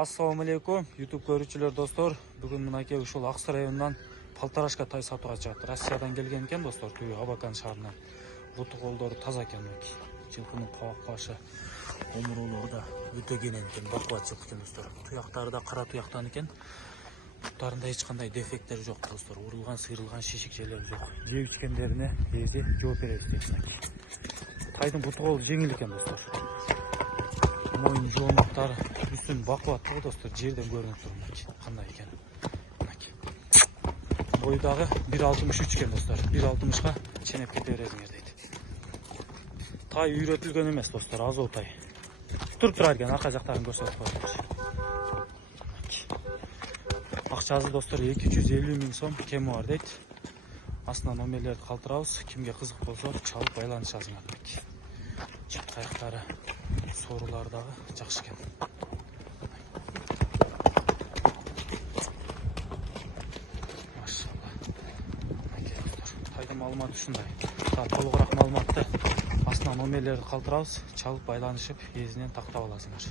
Ассаламу алейкум, YouTube көрүүчүлөр достор. Бүгүн мынакей ушул Аксы районунан Полторашка тай сатууга чыгат. Россиядан келген экен достор, түбү Абакан шаарынан. Буту колдору таза экен мынакей. Жылкынын кабак башы, омурулары да өтө кенен экен, бакубат жылкы экен достор. Туяктары да кара туяктан экен. Буттарында эч кандай дефекттер жок достор. Урулган, сыйрылган шишик жерлери жок. Жеп ичкендерине эзи жооп беребиз дейт мынакей. Тайдын буту колу жеңил экен достор. Мойын жоонуктары үстүн бакубаттыгы достор жерден көрүнүп тур мынакей. Кандай экен? Мынакей. Бою дагы 1.63 экен достор. 1.60га ченеп кете бересиңер дейт. Тай үйрөтүлгөн эмес достор, азоо тай. Туруп турар экен, арка жактарын көрсөтүп коёмуз. Акчасы достор 250 000 сом кеми бар дейт. Астына номерлерди калтырабыз. Кимге кызык болсо чалып байланышасыңар мынакей. Чыт каяктары, сорулары дагы жакшы экен. Машалла. Тайдын маалыматы ушундай. Толугураак маалыматты астына номерлерди калтырабыз, чалып байланышып, эзинен тактап аласыңар.